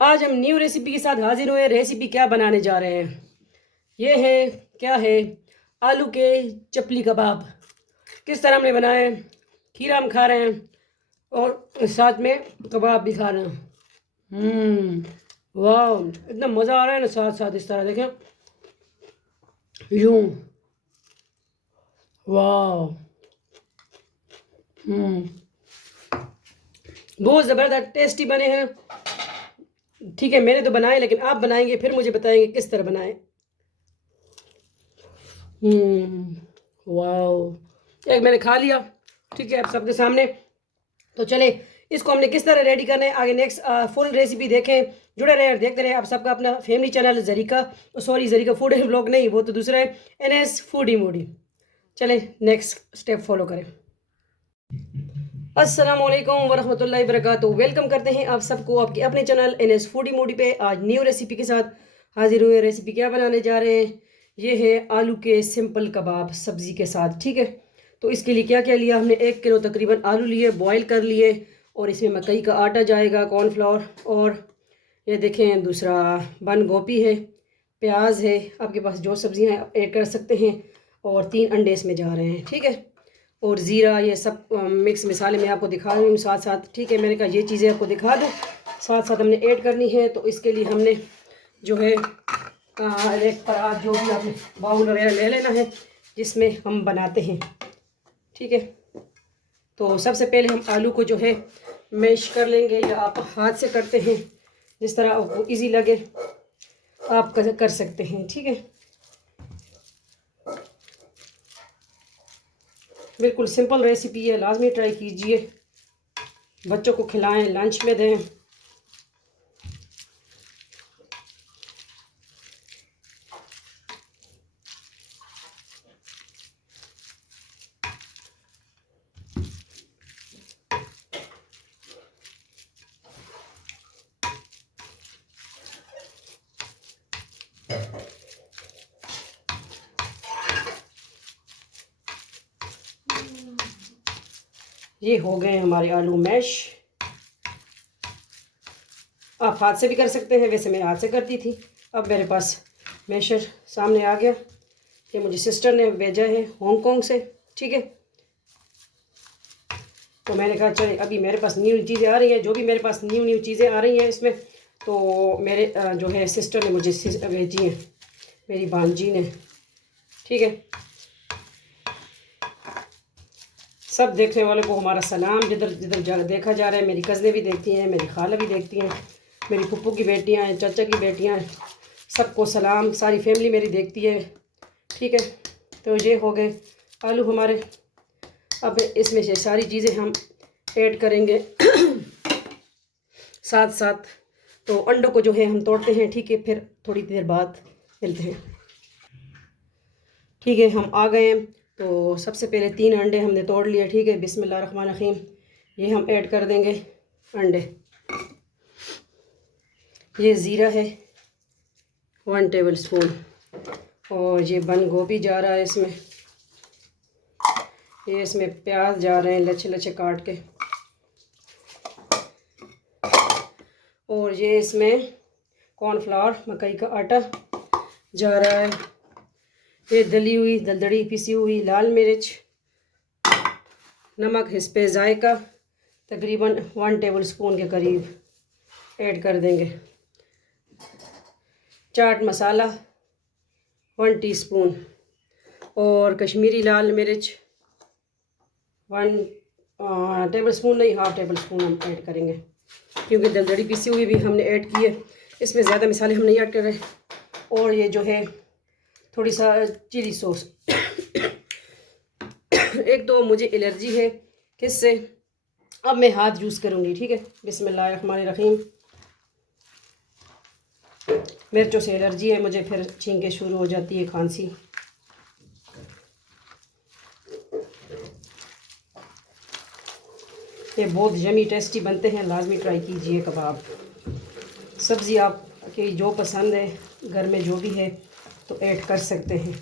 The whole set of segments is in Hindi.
आज हम न्यू रेसिपी के साथ हाजिर हुए। रेसिपी क्या बनाने जा रहे हैं? ये है, क्या है, आलू के चपली कबाब। किस तरह हमने बनाए, खीरा हम खा रहे हैं और साथ में कबाब भी खा रहे हैं। वाह, इतना मज़ा आ रहा है ना। साथ साथ इस तरह देखें, यूं। वाह। हम्म बहुत ज़बरदस्त टेस्टी बने हैं। ठीक है, मैंने तो बनाए, लेकिन आप बनाएंगे फिर मुझे बताएंगे किस तरह बनाए। वाह, एक मैंने खा लिया। ठीक है, अब सबके सामने। तो चले, इसको हमने किस तरह रेडी करना है, आगे नेक्स्ट फुल रेसिपी देखें। जुड़े रहे और देखते रहे आप सबका अपना family channel Zarika, sorry Zarika food and blog नहीं, वो तो दूसरा है, NS फूडी मूडी। चले नेक्स्ट स्टेप फॉलो करें। अस्सलाम वालेकुम वरहमतुल्लाहि वबरकातुहू। वेलकम करते हैं आप सबको आपके अपने चैनल NS फूडी मूडी पे। आज न्यू रेसिपी के साथ हाजिर हुए। रेसिपी क्या बनाने जा रहे हैं? ये है आलू के सिंपल कबाब सब्ज़ी के साथ। ठीक है, तो इसके लिए क्या क्या लिया हमने? 1 किलो तकरीबन आलू लिए, बॉयल कर लिए, और इसमें मकई का आटा जाएगा, कॉर्नफ्लोर, और ये देखें दूसरा बंद गोभी है, प्याज है, आपके पास जो सब्ज़ियाँ ऐड कर सकते हैं, और 3 अंडे इसमें जा रहे हैं। ठीक है, और ज़ीरा, ये सब मिक्स मसाले मैं आपको दिखा रही हूँ साथ साथ। ठीक है, मैंने कहा ये चीज़ें आपको दिखा दूँ, साथ साथ हमने ऐड करनी है। तो इसके लिए हमने जो है एक परात, जो भी आपने बाउल वगैरह ले लेना है जिसमें हम बनाते हैं। ठीक है, तो सबसे पहले हम आलू को जो है मैश कर लेंगे, या आप हाथ से करते हैं, जिस तरह आपको ईजी लगे आप कर सकते हैं। ठीक है, बिल्कुल सिंपल रेसिपी है, लाजमी ट्राई कीजिए, बच्चों को खिलाएं, लंच में दें। ये हो गए हमारे आलू मैश। आप हाथ से भी कर सकते हैं, वैसे मैं हाथ से करती थी, अब मेरे पास मैशर सामने आ गया। ये मुझे सिस्टर ने भेजा है हांगकांग से। ठीक है, तो मैंने कहा चले, अभी मेरे पास न्यू चीज़ें आ रही हैं, जो भी मेरे पास न्यू न्यू चीज़ें आ रही हैं इसमें, तो मेरे जो है सिस्टर ने मुझे भेजी हैं, मेरी भांजी ने। ठीक है, सब देखने वालों को हमारा सलाम, जिधर जिधर देखा जा रहा है। मेरी कज़नें भी देखती हैं, मेरी खाला भी देखती हैं, मेरी फुप्पू की बेटियां हैं, चाचा की बेटियां हैं, सबको सलाम, सारी फैमिली मेरी देखती है। ठीक है, तो ये हो गए आलू हमारे। अब इसमें से सारी चीज़ें हम ऐड करेंगे साथ साथ। तो अंडों को जो है हम तोड़ते हैं। ठीक है, फिर थोड़ी देर बाद मिलते हैं। ठीक है, हम आ गए हैं। तो सबसे पहले 3 अंडे हमने तोड़ लिए। ठीक है, बिस्मिल्लाहिर्रहमानिर्रहीम। ये हम ऐड कर देंगे अंडे। ये ज़ीरा है 1 टेबल स्पून, और ये बंद गोभी जा रहा है इसमें। ये इसमें प्याज जा रहे हैं लच्छे लच्छे काट के, और ये इसमें कॉर्नफ्लावर मकई का आटा जा रहा है। ये दली हुई दलदड़ी पिसी हुई लाल मिर्च, नमक हिस्पे जायका तकरीबन 1 टेबल स्पून के करीब ऐड कर देंगे। चाट मसाला 1 टीस्पून, और कश्मीरी लाल मिर्च 1 टेबल स्पून नहीं, हाफ टेबल स्पून हम ऐड करेंगे, क्योंकि दलदड़ी पिसी हुई भी हमने ऐड की है, इसमें ज़्यादा मसाले हम नहीं ऐड कर रहे। और ये जो है थोड़ी सा चिली सॉस एक तो मुझे एलर्जी है किससे, अब मैं हाथ यूज़ करूँगी। ठीक है, बिस्मिल्लाहिर्रहमानिर्रहीम। मिर्चों से एलर्जी है मुझे, फिर छींकें शुरू हो जाती है, खांसी। ये बहुत यमी टेस्टी बनते हैं, लाजमी ट्राई कीजिए कबाब। सब्ज़ी आपके जो पसंद है, घर में जो भी है तो ऐड कर सकते हैं।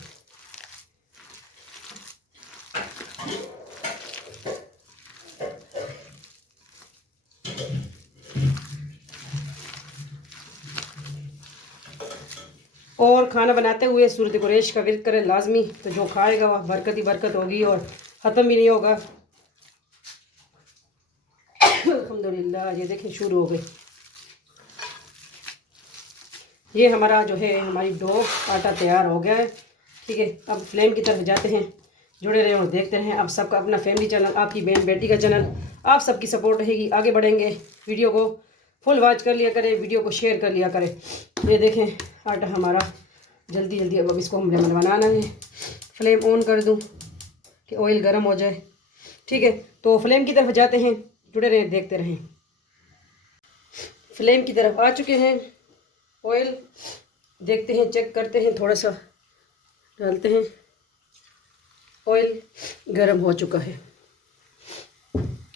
और खाना बनाते हुए सूरत कुरैश का विर्द करें लाजमी, तो जो खाएगा वह बरकत ही बरकत होगी और ख़त्म भी नहीं होगा। अल्हम्दुलिल्लाह, ये देखें शुरू हो गई। ये हमारा जो है हमारी डो आटा तैयार हो गया है। ठीक है, अब फ्लेम की तरफ जाते हैं। जुड़े रहें और देखते रहें। आप सबका अपना फैमिली चैनल, आपकी बहन बेटी का चैनल, आप सबकी सपोर्ट रहेगी, आगे बढ़ेंगे। वीडियो को फुल वॉच कर लिया करें, वीडियो को शेयर कर लिया करें। ये देखें आटा हमारा जल्दी जल्दी, अब इसको हमने बनाना है। फ्लेम ऑन कर दूं कि ऑयल गर्म हो जाए। ठीक है, तो फ्लेम की तरफ जाते हैं। जुड़े रहें, देखते रहें। फ्लेम की तरफ आ चुके हैं। ऑयल देखते हैं, चेक करते हैं, थोड़ा सा डालते हैं। ऑयल गर्म हो चुका है।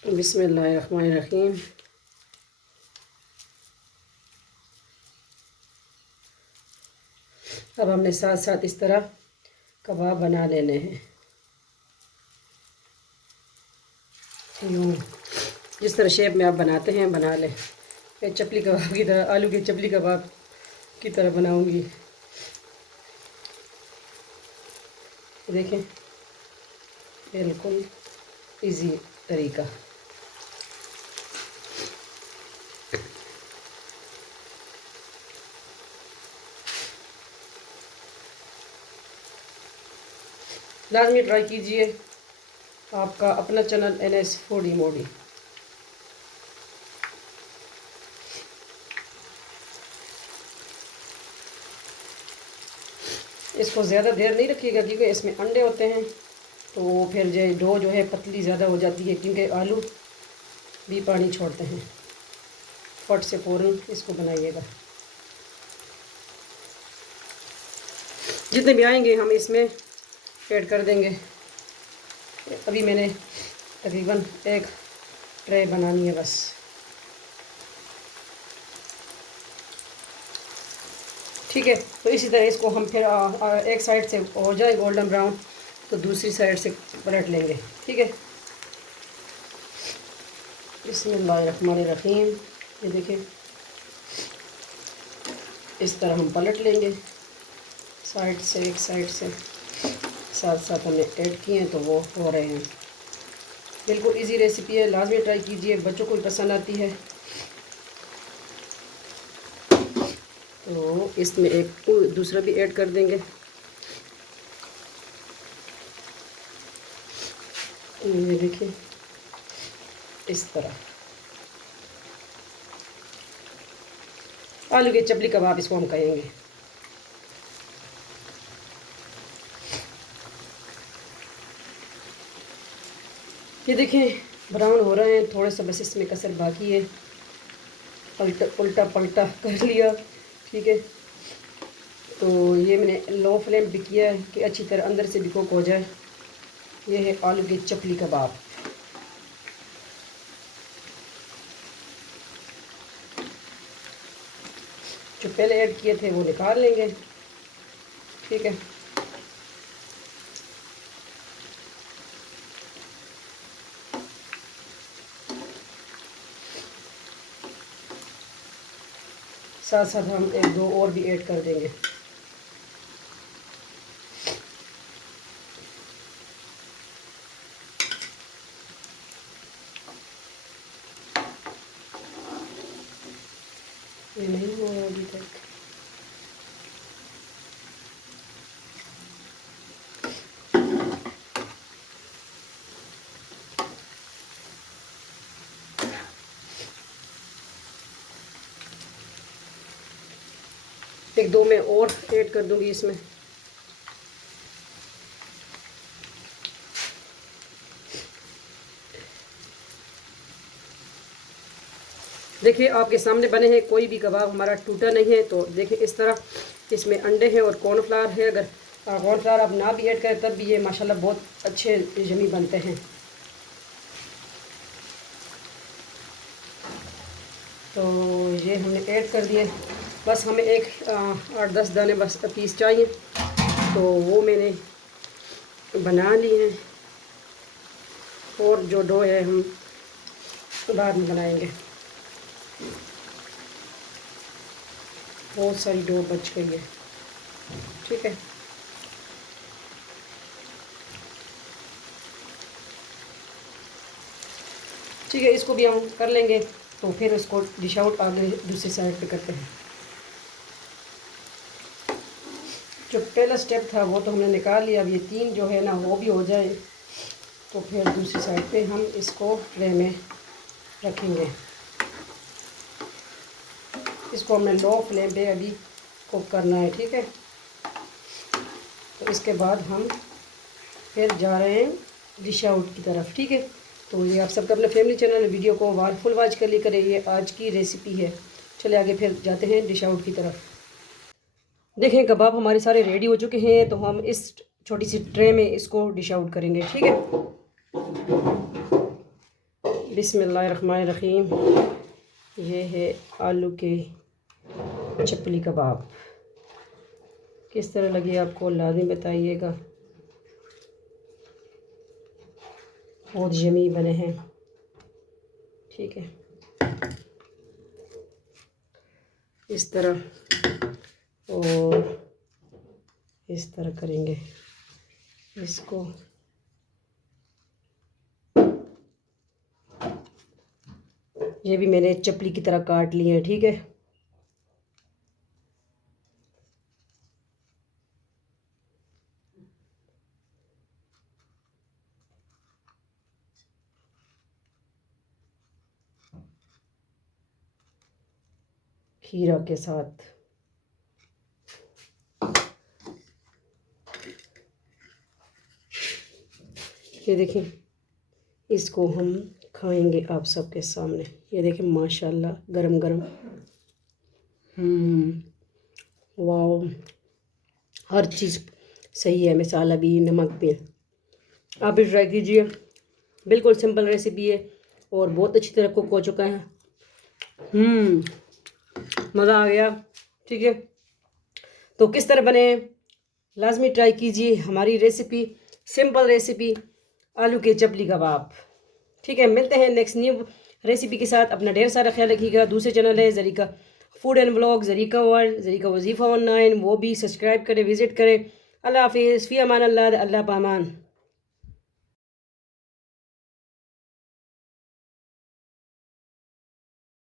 बिस्मिल्लाहिर्रहमानिर्रहीम। अब हमने साथ साथ इस तरह कबाब बना लेने हैं। यूँ जिस तरह शेप में आप बनाते हैं बना लें। मैं चपली कबाब की तरह, आलू के चपली कबाब की तरह बनाऊंगी। देखें, बिल्कुल इजी तरीका। लाजमी ट्राई कीजिए। आपका अपना चैनल NS फूडी मोडी। इसको ज़्यादा देर नहीं रखिएगा क्योंकि इसमें अंडे होते हैं, तो फिर जो डो जो है पतली ज़्यादा हो जाती है, क्योंकि आलू भी पानी छोड़ते हैं। फट से फ़ौरन इसको बनाइएगा। जितने भी आएंगे हम इसमें ऐड कर देंगे। अभी मैंने तकरीबन एक ट्रे बनानी है बस। ठीक है, तो इसी तरह इसको हम फिर एक साइड से हो जाए गोल्डन ब्राउन तो दूसरी साइड से पलट लेंगे। ठीक है, बिस्मिल्लाहिर्रहमानिर्रहीम। ये देखिए, इस तरह हम पलट लेंगे साइड से, एक साइड से। साथ साथ हमने ऐड किए हैं तो वो हो रहे हैं। बिल्कुल इजी रेसिपी है, लाजमी ट्राई कीजिए, बच्चों को भी पसंद आती है। तो इसमें एक दूसरा भी ऐड कर देंगे। ये देखिए, इस तरह आलू के चपली कबाब इसको हम कहेंगे। ये देखें, ब्राउन हो रहे हैं थोड़े से, बस इसमें कसर बाकी है। उल्टा पलटा कर लिया। ठीक है, तो ये मैंने लो फ्लेम पे किया है कि अच्छी तरह अंदर से भी कुक हो जाए। ये है आलू के चपली कबाब। जो पहले ऐड किए थे वो निकाल लेंगे। ठीक है, साथ साथ हम एक दो और भी ऐड कर देंगे। ये नहीं हुआ अभी तक। एक दो मैं और ऐड कर दूंगी इसमें। देखिए, आपके सामने बने हैं, कोई भी कबाब हमारा टूटा नहीं है। तो देखिए इस तरह इसमें अंडे हैं और कॉर्नफ्लावर है। अगर कॉर्नफ्लावर आप ना भी ऐड करें तब भी ये माशाल्लाह बहुत अच्छे यमी बनते हैं। तो ये हमने ऐड कर दिए। बस हमें एक 8-10 दाने बस पीस चाहिए, तो वो मैंने बना लिए हैं। और जो डो है हम बाद में बनाएंगे। बहुत सारी डो बच गई है। ठीक है। ठीक है, इसको भी हम कर लेंगे, तो फिर उसको डिश आउट आगे दूसरी साइड पे करते हैं। जो पहला स्टेप था वो तो हमने निकाल लिया, अब ये 3 जो है ना वो भी हो जाए, तो फिर दूसरी साइड पे हम इसको ट्रे में रखेंगे। इसको हमने लो फ्लेम पे अभी कुक करना है, ठीक है। तो इसके बाद हम फिर जा रहे हैं डिश आउट की तरफ, ठीक है। तो ये आप सबका अपने फैमिली चैनल वीडियो को फुल वॉच कर ली करें, ये आज की रेसिपी है। चले आगे फिर जाते हैं डिश आउट की तरफ। देखें कबाब हमारे सारे रेडी हो चुके हैं, तो हम इस छोटी सी ट्रे में इसको डिश आउट करेंगे, ठीक है। बिस्मिल्लाहिर्रहमानिर्रहीम। ये है आलू के चपली कबाब। किस तरह लगी आपको लाज़िम बताइएगा, बहुत यमी बने हैं, ठीक है। इस तरह और इस तरह करेंगे इसको। ये भी मैंने चपली की तरह काट लिए हैं, ठीक है। खीरा के साथ ये देखें, इसको हम खाएंगे आप सबके सामने। ये देखें माशाल्लाह गरम गरम। वाह, हर चीज़ सही है, मसाला भी, नमक भी। आप भी ट्राई कीजिए, बिल्कुल सिंपल रेसिपी है और बहुत अच्छी तरह कुक हो चुका है। मज़ा आ गया, ठीक है। तो किस तरह बने, लाजमी ट्राई कीजिए हमारी रेसिपी, सिंपल रेसिपी आलू के चपली कबाब, ठीक है। मिलते हैं नेक्स्ट न्यू रेसिपी के साथ। अपना ढेर सारा ख्याल रखिएगा। दूसरे चैनल है Zarika food and vlog, Zarika world, Zarika वजीफ़ा ऑनलाइन, वो भी सब्सक्राइब करें, विज़िट करें। अल्लाह हाफिज़, फ़ी अमान अल्लाह, अल्लाह पामान।